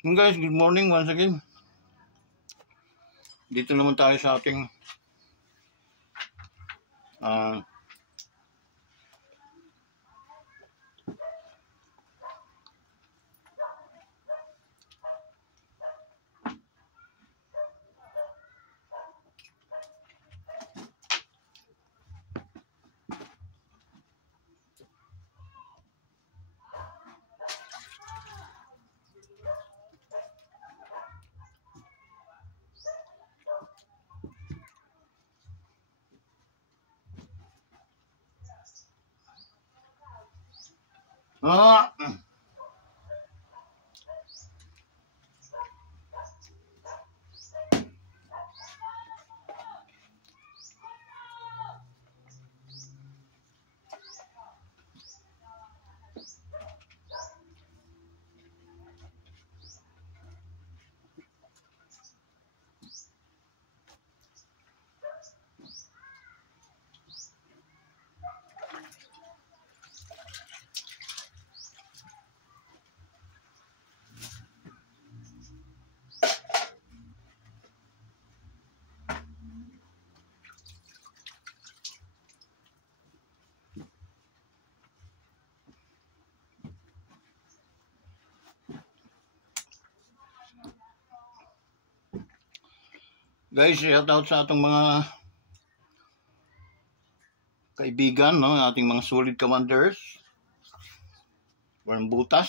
Guys, good morning once again. Dito naman tayo sa ating uh, ah, guys, shout out sa atong mga kaibigan, no? Ating mga solid commanders. Warren Butas.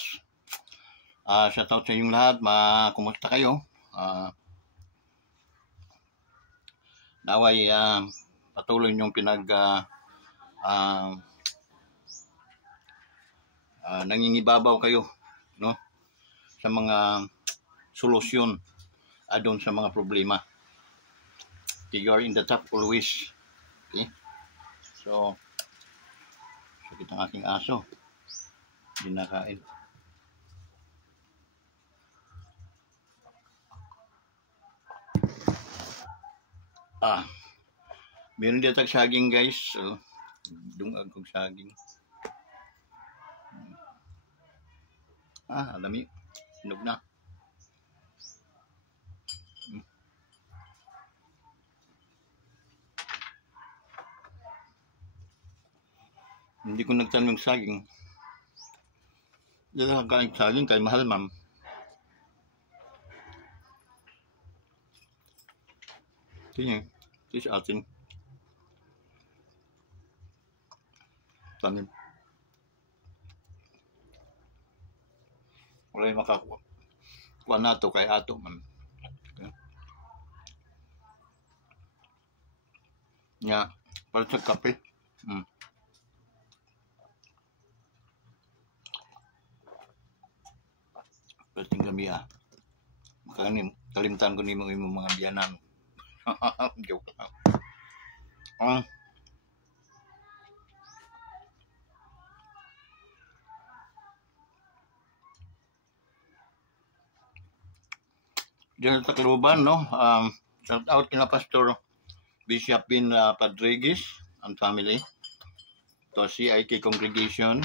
Shout out sa inyong lahat. Kumusta kayo? Naway patuloy niyong nangingibabaw kayo, no? Sa mga solusyon doon sa mga problema. You are in the top always. Okay? So, sakit ang aking aso. Hindi nakain. Meron dito saging, guys. So, dungag kong saging. Alami. Hinog na. Hindi ko nagtanong yung saging. Hindi na kakain saging kay mahal, ma'am. Tingin. Ito sa atin. Tanim. Wala yung makakuha. Kuha na ito kay ato, ma'am. Okay. Nga. Para sa kape. Pwedeng kami kalimtan ko ni mga biyanan. Joke lang. Diyan sa Tacloban, no? Shout out kina Pastor Bishop bin Padrigues and family. To CIK congregation.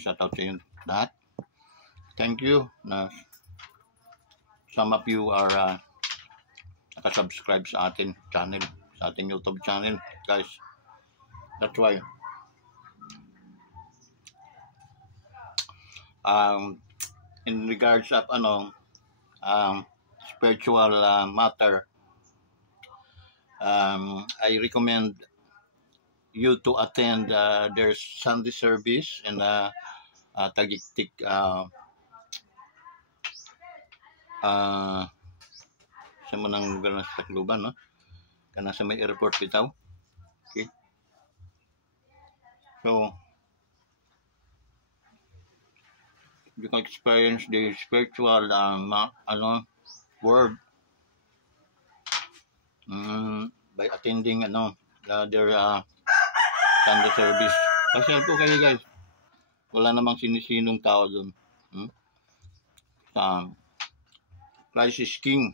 Shout out sa inyo lahat. Thank you na some of you are nakasubscribe sa ating channel, sa ating YouTube channel, guys. That's why in regards of spiritual matter, I recommend you to attend their Sunday service in Tagigtik sa manang lugar na sa Tacloban, no? Kana sa may airport bitaw. Okay. So, you can experience the spiritual world by attending their Sunday service. Pasyal po kayo, guys. Wala namang sinisinong tao doon. Christ is King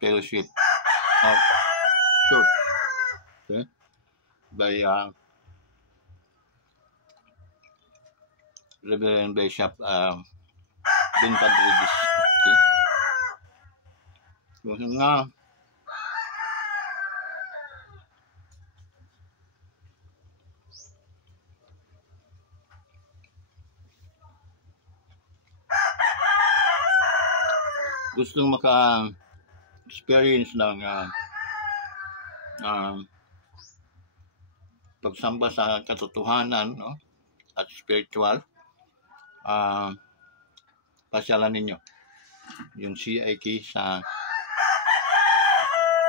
Fellowship of Church, okay? By Reverend Bishop bin Padrigues, okay? Kasi nga, gustong maka-experience ng uh, pagsamba sa katotohanan, no? At spiritual, uh, pasyalan ninyo yung CIK sa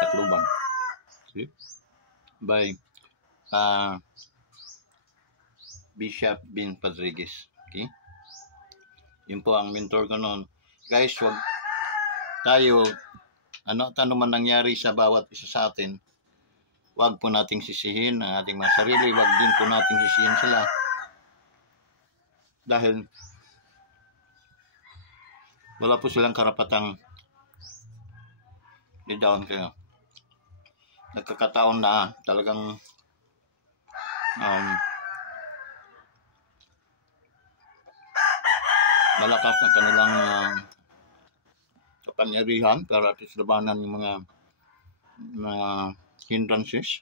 Tacloban. Okay? By Bishop Bin Padrigues. Okay? Yun po ang mentor ko noon. Guys, wag tayo, ano man nangyari sa bawat isa sa atin, wag po nating sisihin ang ating mga sarili, wag din po nating sisihin sila. Dahil wala po silang karapatang i-down kayo. Nagkakataon na talagang malakas ang kanilang kapangyarihan para at labanan yung mga hindrances.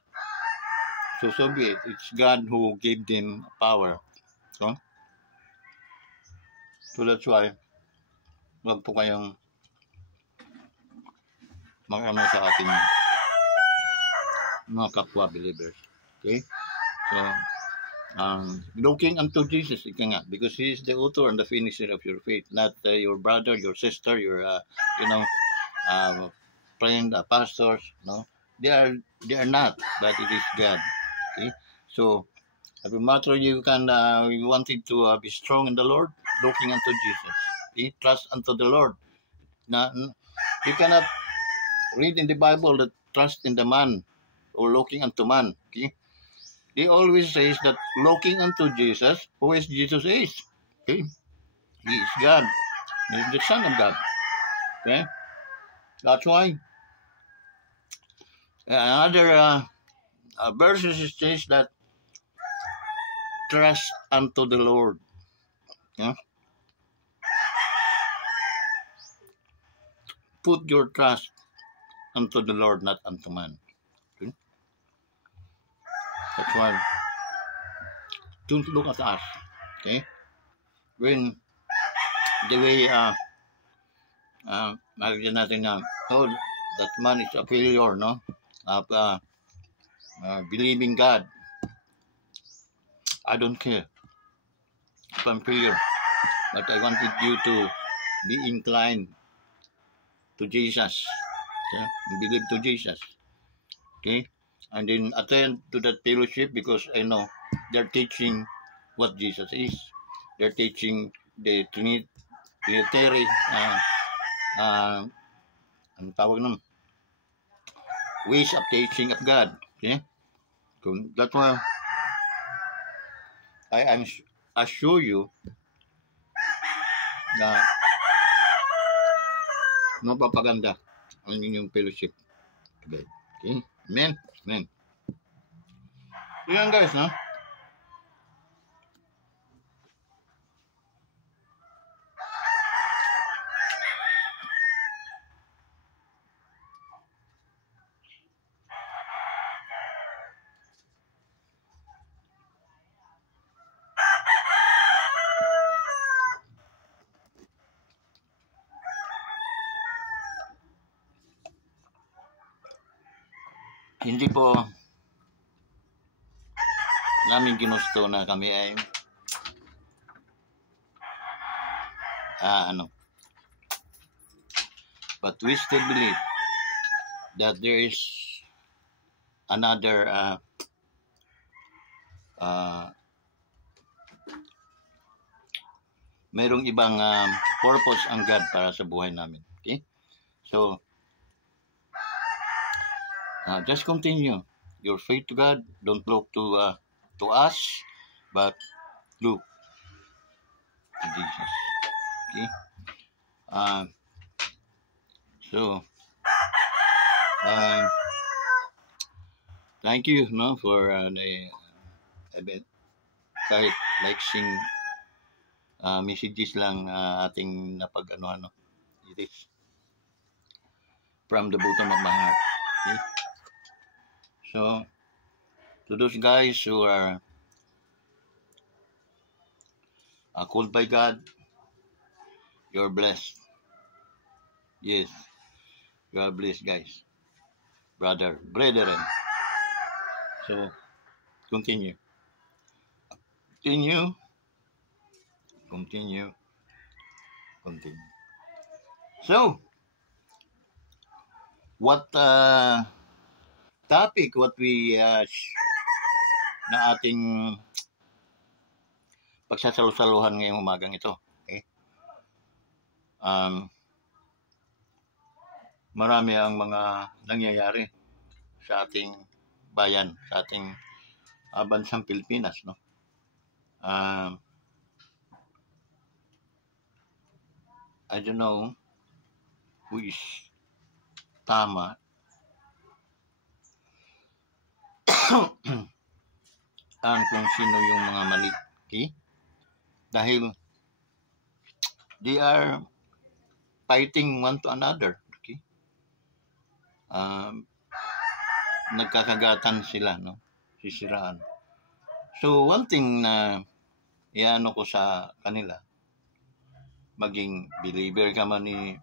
So be it. It's God who gave them power. So that's why wag po kayong mag-ano sa ating mga kapwa believers. Okay? So, looking unto Jesus, because He is the author and the finisher of your faith, not your brother, your sister, your friend, pastors. No, they are not, but it is God. Okay, so every matter you wanted to be strong in the Lord, looking unto Jesus. Okay? Trust unto the Lord. Now, you cannot read in the Bible that trust in the man or looking unto man. Okay? He always says that looking unto Jesus, who is Jesus is. Okay? He is God. He is the Son of God. Okay? That's why another verses says that trust unto the Lord. Yeah? Put your trust unto the Lord, not unto man. Okay? That's why don't look at us. Okay? When the way nakikita natin na that man is a failure, no? Of believing God. I don't care if I'm failure, but I wanted you to be inclined to Jesus. Okay? Believe to Jesus. Okay? And then attend to that fellowship because I know they're teaching what Jesus is. They're teaching the Trinitary ang tawag nun, ways of teaching of God. Okay? So that's why I assure you na mapapaganda ang inyong fellowship. Okay? Amen? Amen. Yan guys, no? Hindi po namin ginusto na kami ay but we still believe that there is another mayroong ibang purpose ang God para sa buhay namin. Okay? So just continue your faith to God. Don't look to us, but look to Jesus. Okay? So thank you, no, for the event. Kahit likesing messages lang ating napag-ano. It is from the bottom of my heart. Okay? So, to those guys who are called by God, you're blessed. Yes, you are blessed, guys. Brethren. So, continue. Continue. Continue. Continue. So, what topic, what we na ating pagsasalusaluhan ngayong umagang ito. Okay? Marami ang mga nangyayari sa ating bayan, sa ating bansang Pilipinas, no? I don't know who is tama ang kung sino yung mga mali. Okay? Dahil they are fighting one to another. Okay? Nagkakagatan sila, no? Sisiraan. So, one thing na iano ko sa kanila, maging believer ka man ni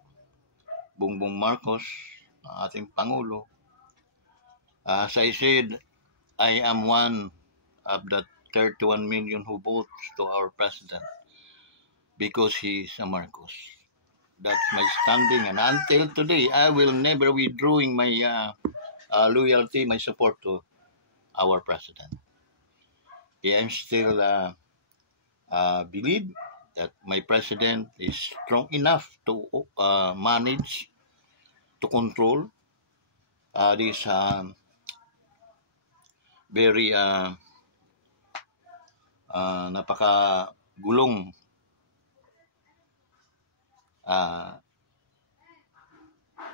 Bongbong Marcos, ating Pangulo. As I said, I am one of the 31 million who votes to our president because he is a Marcos. That's my standing, and until today, I will never withdrawing my loyalty, my support to our president. I am still believe that my president is strong enough to manage, to control this very napakagulong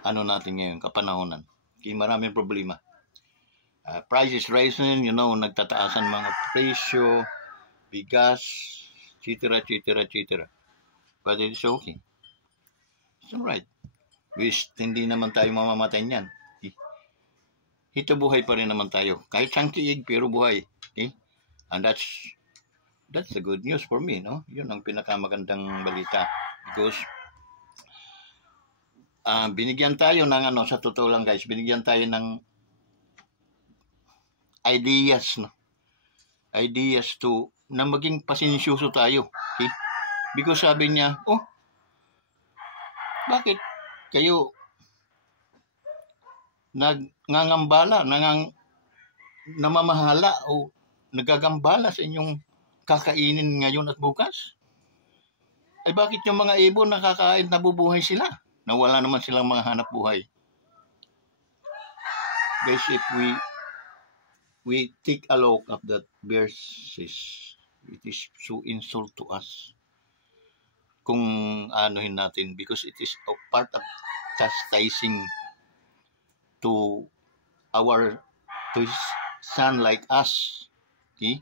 ano natin ngayon, kapanahonan. Okay, maraming problema. Price is rising, nagtataasan mga presyo, bigas, etc. But it's okay. It's alright. Hindi naman tayo mamamatay niyan. Okay? Ito buhay pa rin naman tayo. Kahit sang tiig, pero buhay. Okay? And that's the good news for me, no? Yun ang pinakamagandang balita. Because binigyan tayo ng sa totoo lang guys, binigyan tayo ng ideas, no? Ideas na maging pasensyoso tayo. Okay? Because sabi niya, bakit kayo nangangambala, namamahala o nagagambala sa inyong kakainin ngayon at bukas? Ay bakit yung mga ibon nakakain, nabubuhay sila? Nawala naman silang mga hanap buhay. Guys, if we take a look at that verses, it is so insult to us. Kung anuhin natin, because it is a part of chastising to son like us, okay?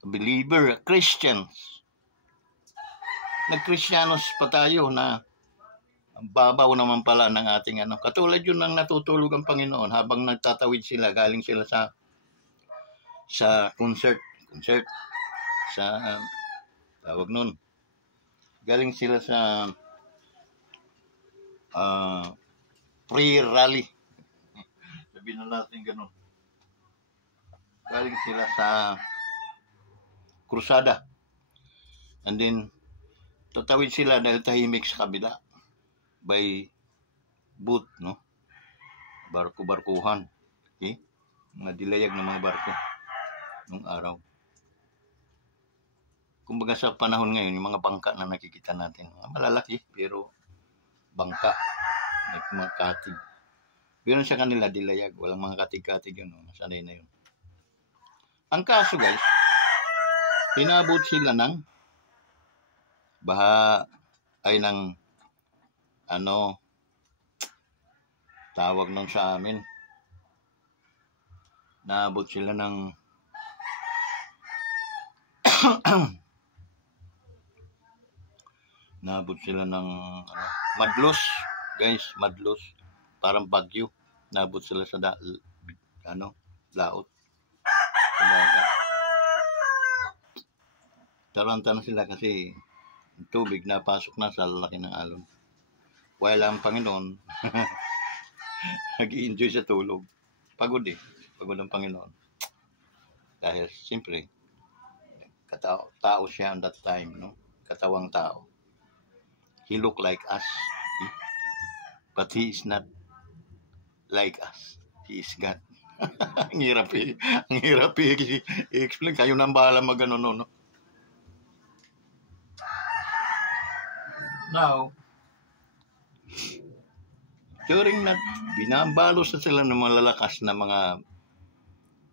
A believer, Christians. Nag-Kristyanos pa tayo na babaw naman pala ng ating Katulad yun ng natutulog ang Panginoon habang nagtatawid sila, galing sila sa concert, sa tawag nun. Galing sila sa prayer rally. Sabihin na natin ganun. Galing sila sa krusada. And then, tatawid sila dahil tahimik sa kabila. By boat, no? Barko-barkuhan. Okay? Mga dilayag ng mga barko nung araw. Kumbaga sa panahon ngayon, yung mga bangka na nakikita natin, malalaki, pero bangka, may mga katig. Pero sa kanila, dilayag. Walang mga katig-katig yun. Sanay na yun. Ang kaso, guys, pinabot sila ng baha ay ng tawag nun sa amin. Naabot sila ng madlos, guys, madlos. parang bagyo. Nabot sila sa laot. Taranta na sila kasi tubig na pasok na sa lalaki ng alon. While ang Panginoon nag-i-enjoy sa tulog. Pagod ang Panginoon. Dahil siyempre tao siya on that time, no? Katawang tao. He look like us, but he is not like us. He is God. Ang hirap i-explain. Kayo nang bahala mag-ano, no? Now, during that, binabalos na sila ng mga lalakas na mga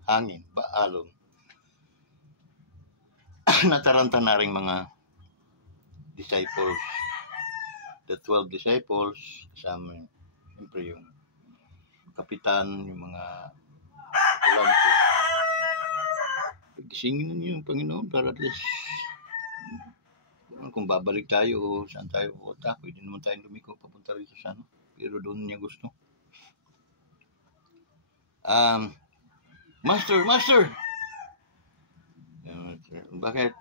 hangin, alon. Nataranta na rin mga disciples, the 12 disciples, kasama siyempre yung kapitan, yung mga kulante. Gisingin na niyo yung Panginoon para at least kung babalik tayo o saan tayo pupunta, pwede naman tayong lumiko papunta rito sa ano. Pero doon niya gusto. Master! Bakit?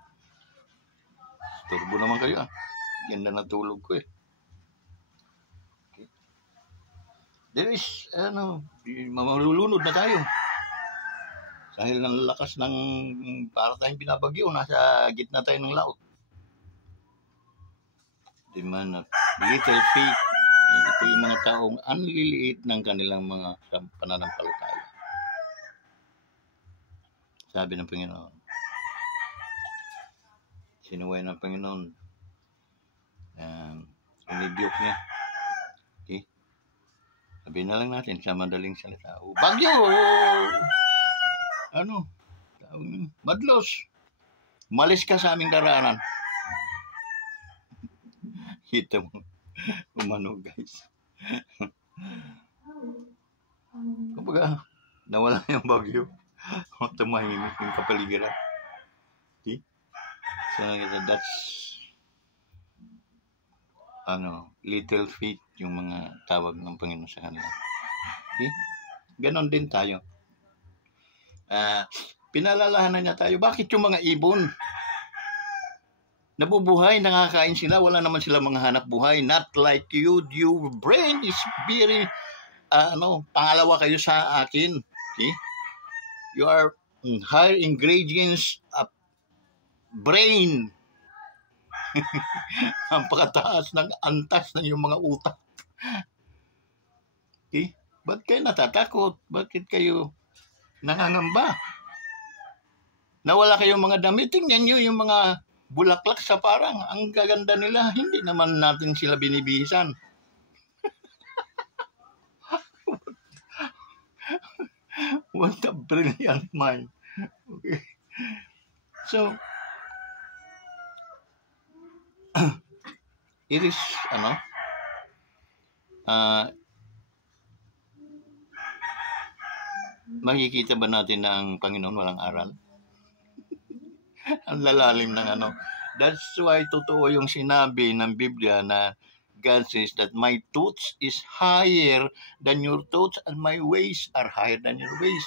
Turbo naman kayo ah. Ganda na tulog ko eh. Okay. There is, malulunod na tayo. Dahil ng lakas ng para tayong binabagyo, nasa gitna tayo ng laot. Diman, little faith. Ito yung mga taong anliliit ng kanilang mga pananampalataya. Sabi ng Panginoon. Sinuway ng Panginoon. Inibyok niya. Okay? Sabihin na lang natin sa madaling salita. Bagyo! Madlos. Malis ka sa aming daraanan. Kita mo. Umano guys. Kapag nawala yung bagyo, tumahimik yung kapaligiran. Okay? So that's little faith yung mga tawag ng Panginoon sa kanila. Okay? Ganon din tayo. Pinalalahanan niya tayo. Bakit yung mga ibon nabubuhay, nakakain sila, wala naman sila mga hanap buhay. Not like you, your brain is very, pangalawa kayo sa akin. Okay? You are higher ingredients of brain. Ang pagkataas ng antas ng iyong mga utak. Okay? Ba't kayo natatakot? Bakit kayo nangangamba? Nawala kayong mga damit. Tingnan nyo yung mga bulaklak sa parang. Ang gaganda nila. Hindi naman natin sila binibihisan. What a brilliant mind. Okay. So, it is, makikita ba natin na ang Panginoon walang aral? Ang lalalim ng That's why totoo yung sinabi ng Biblia na God says that my thoughts is higher than your thoughts and my ways are higher than your ways.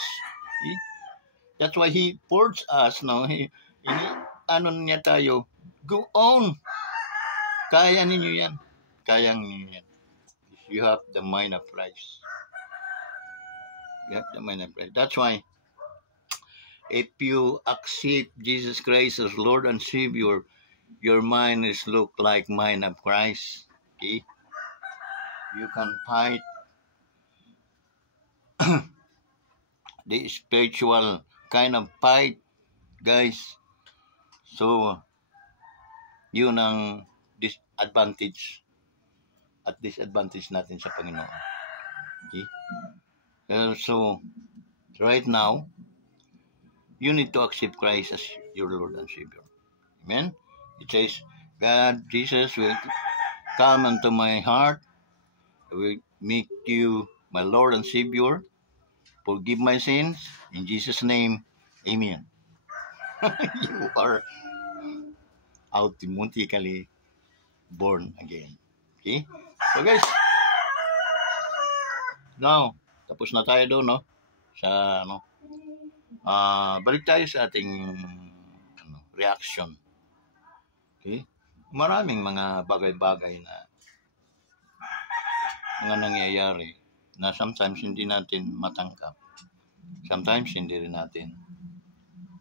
Okay? That's why He forced us, niya tayo, go on. Kaya ninyo yan. Kayang ninyo yan. You have the mind of Christ. You have the mind of Christ. That's why, if you accept Jesus Christ as Lord and Savior, your mind is look like mind of Christ. Okay? You can fight the spiritual kind of fight, guys. So, yun ang disadvantage at disadvantage natin sa Panginoon. Okay? So, right now, you need to accept Christ as your Lord and Savior. Amen? It says, God, Jesus will come into my heart. I will make you my Lord and Savior. Forgive my sins. In Jesus' name, amen. You are automatically born again. Okay? So guys, Now, tapos na tayo doon, no? Sa, ano, balik tayo sa ating reaction. Okay? Maraming mga bagay-bagay na mga nangyayari na sometimes hindi natin matangkap. Sometimes hindi rin natin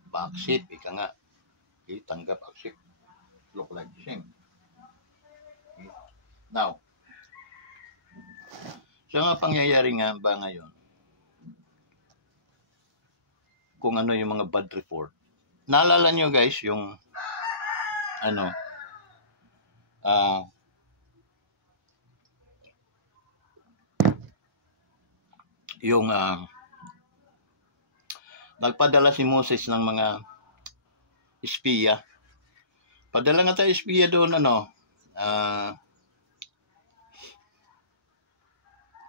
ma-accept. Ika nga, okay? Tanggap, accept, look like the same. Okay? Now, sa mga pangyayari nga ba ngayon, kung ano yung mga bad report. Naalala nyo guys yung yung nagpadala si Moses ng mga espiya. Padala nga tayo espiya doon,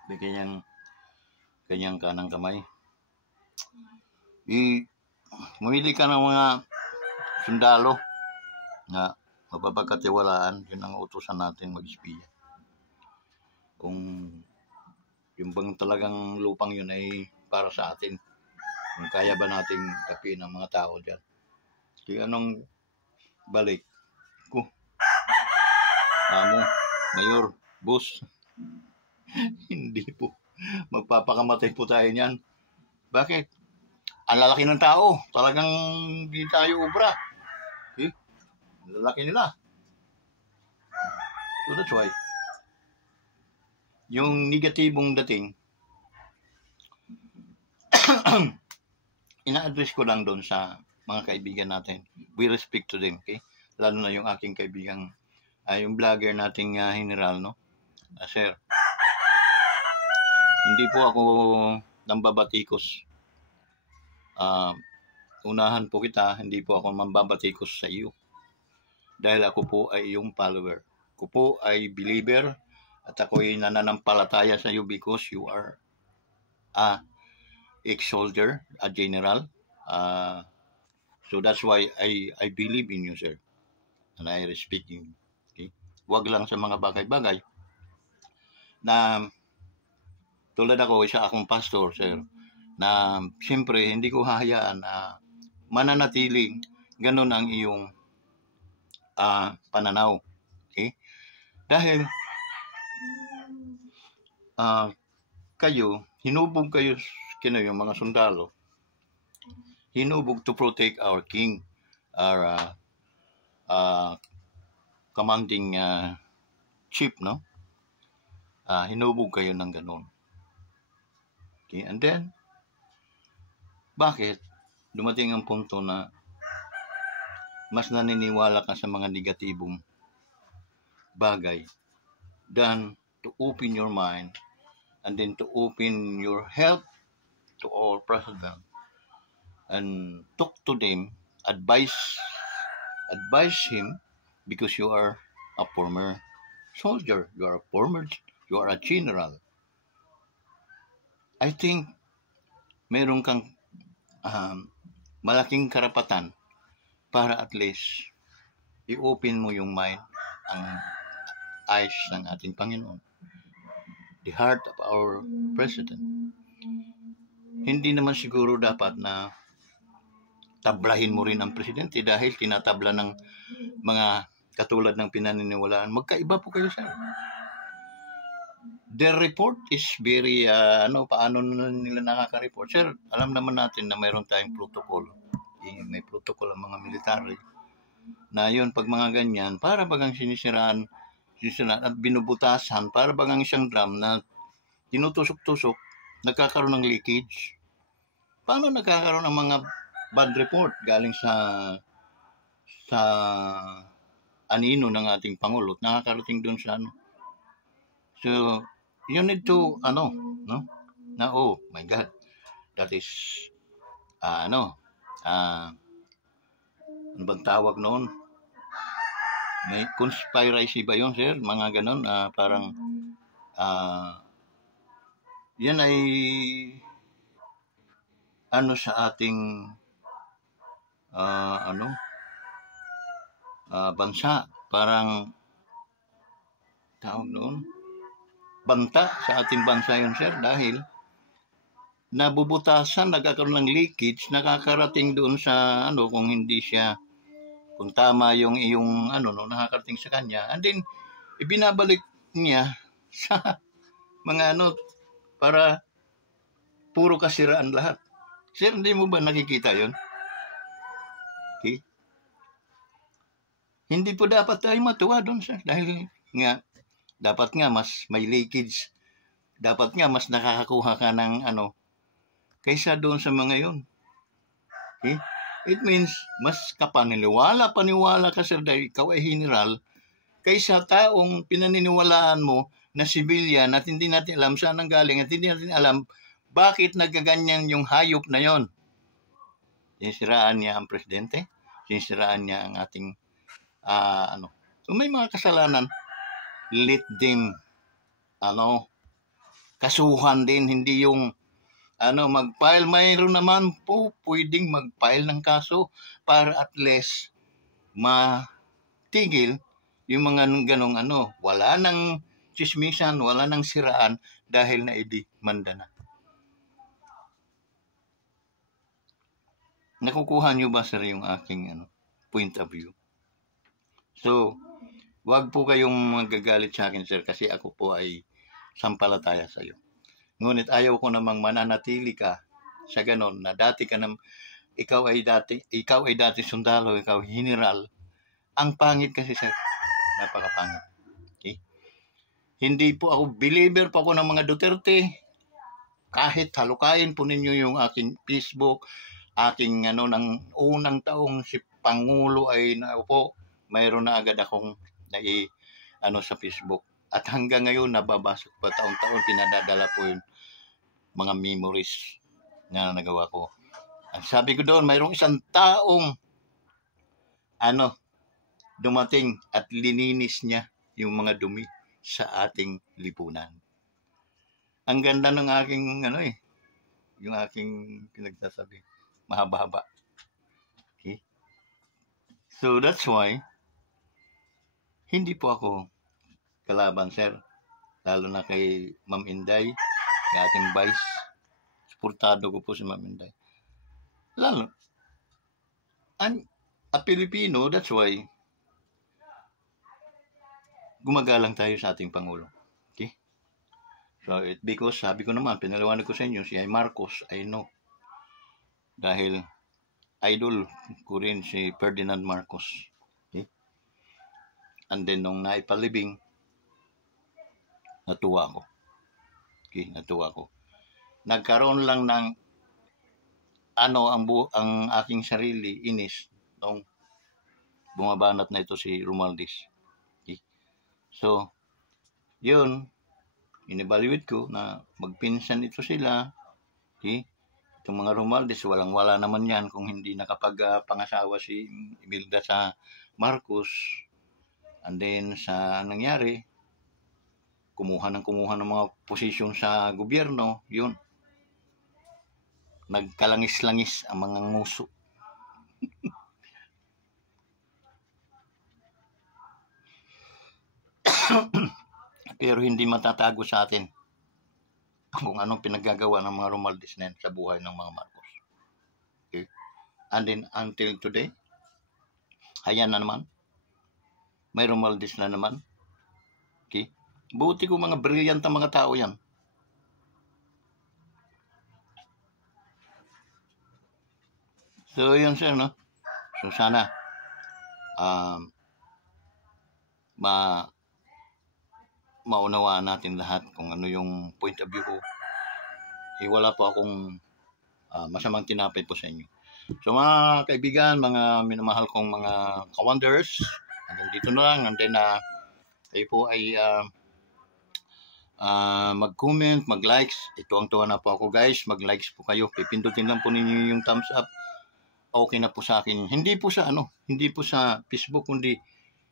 may kanyang kanang kamay. Mamili ka ng mga sundalo na mapapagkatiwalaan, yun ang utusan natin mag-espiya. Kung yung bang talagang lupang yun ay para sa atin, kung kaya ba nating kapiin ang mga tao dyan. Kaya anong balik ko? Mayor, boss, hindi po. Magpapakamatay po tayo niyan. Bakit? Ang lalaki ng tao. Talagang hindi tayo ubra. Okay? Lalaki nila. So that's why. Yung negatibong dating, ina-address ko lang doon sa mga kaibigan natin. We respect to them, okay? Lalo na yung aking kaibigang, yung vlogger nating general, no? Sir, hindi po ako nambabatikos. Unahan po kita, hindi po ako mambabatikos sa iyo. Dahil ako po ay iyong follower. Ako po ay believer at ako ay nananampalataya sa iyo because you are a ex-soldier, a general. So that's why I believe in you, sir. And I respect you. Okay? Huwag lang sa mga bagay-bagay na tulad ako, isa akong pastor, sir, na siyempre hindi ko hahayaan na mananatiling ganun ang iyong pananaw. Okay? Dahil hinubog kayo yung mga sundalo, hinubog to protect our king, our commanding chief, no? Hinubog kayo ng ganun. Okay? And then, bakit dumating ang punto na mas naniniwala ka sa mga negatibong bagay than to open your mind and then to open your health to our president and talk to them, advise him, because you are a former soldier, you are a general. I think meron kang malaking karapatan para at least i-open mo yung mind, ang eyes ng ating Panginoon, the heart of our president. Hindi naman siguro dapat na tablahin mo rin ang presidente dahil tinatabla ng mga katulad ng pinaniniwalaan. Magkaiba po kayo, sir. Their report is very, paano nila nakaka-report? Sir, alam naman natin na mayroon tayong protocol. May protocol ang mga military na yun, pag mga ganyan, para bagang sinisiraan at binubutasan, para bagang isang drum na tinutusok-tusok, nagkakaroon ng leakage. Paano nagkakaroon ng mga bad report galing sa anino ng ating Pangulo, nakakarating doon sa So, you need to, no? Na, oh my God, that is, ano bang tawag noon? May conspiracy ba yun, sir? Mga ganon, parang, yan ay, sa ating, bansa, parang, tawag noon, banta sa ating bansa yun, sir, dahil nabubutasan, nagkakaroon ng leakage, nakakarating doon sa kung hindi siya, kung tama yung iyong nakakarating sa kanya, and then ibinabalik niya sa mga para puro kasiraan lahat. Sir, hindi mo ba nakikita yun? Okay? Hindi po dapat tayo matuwa doon, sir, dahil nga dapat nga mas may leakage, dapat nga mas nakakakuha ka ng kaysa doon sa mga yun. Okay? It means, mas paniwala ka, sir, dahil ikaw ay general, kaysa taong pinaniniwalaan mo na civilian at hindi natin alam saan ang galing at hindi natin alam bakit nagaganyan yung hayop na yon. Sinisiraan niya ang presidente, sinisiraan niya ang ating, So may mga kasalanan, let them, kasuhan din, hindi yung mag-file. Mayroon naman po pwedeng mag-file ng kaso para at least matigil yung mga ganong wala nang chismisan, wala nang siraan dahil naidimanda na. Nakukuha niyo ba, sir, yung aking point of view? So, wag po kayong magagalit sa akin, sir, kasi ako po ay sampalataya sa iyo. Ngunit ayaw ko namang mananatili ka sa ganon na ikaw ay dati sundalo, ikaw general. Ang pangit kasi, sir, napakapangit. Okay? Hindi po ako, believer po ako ng mga Duterte. Kahit halukayin po ninyo yung aking Facebook, aking ng unang taong si Pangulo ay naupo, mayroon na agad akong sa Facebook. At hanggang ngayon, nababasa ko pa taon-taon, pinadadala po yung mga memories na nagawa ko. Ang sabi ko doon, mayroong isang taong dumating at lininis niya yung mga dumi sa ating lipunan. Ang ganda ng aking yung aking pinagsasabi. Mahaba-haba. Okay? So that's why hindi po ako kalaban, sir. Lalo na kay Ma'am Inday, kay ating vice. Suportado ko po si Ma'am Inday. Lalo, a Pilipino, that's why gumagalang tayo sa ating Pangulo. Okay? So, because sabi ko naman, pinaliwanag ko sa inyo, si Marcos, I know. Dahil idol ko rin si Ferdinand Marcos. Okay? And then, nung naipalibing, natuwa ako. Okay, natuwa ako. Nagkaroon lang ng ang aking sarili inis nung bumabanat na ito si Romualdez. Okay? So, yun, in-evaluate ko na magpinsan ito sila. Okay? Itong mga Romualdez, walang-wala naman yan kung hindi nakapag-pangasawa si Imelda sa Marcos. And then, sa nangyari, kumuha ng mga posisyon sa gobyerno, yun. Nagkalangis-langis ang mga nguso. Pero hindi matatago sa atin kung anong pinaggagawa ng mga Romualdez na sa buhay ng mga Marcos. Okay? And then, until today, ayan na naman. May Romualdez na naman. Okay? Buti ko mga brilliant ang mga tao yan. So, yun, sir, no? So, sana maunawaan natin lahat kung ano yung point of view ko. Wala po akong masamang tinapid po sa inyo. So, mga kaibigan, mga minamahal kong mga ka-wonders, hanggang dito na lang. And then, kayo po ay mag-comment, mag-likes. Ito ang tuwa na po ako, guys. Mag-likes po kayo. Pipindutin lang po ninyo yung thumbs up. Okay na po sa akin. Hindi po sa Facebook, kundi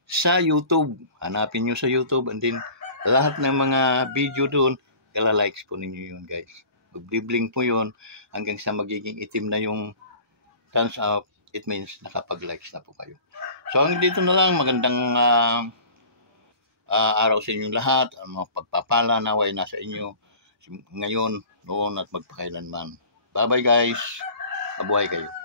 sa YouTube. Hanapin nyo sa YouTube, and then lahat ng mga video doon, kala-likes po ninyo yun, guys. Bibling po yun hanggang sa magiging itim na yung thumbs up. It means nakapag-likes na po kayo. So, hanggang dito na lang. Magandang araw sa inyong lahat. Ang mga pagpapala naway nasa inyo ngayon, noon at magpakailanman. Bye-bye guys. Mabuhay kayo.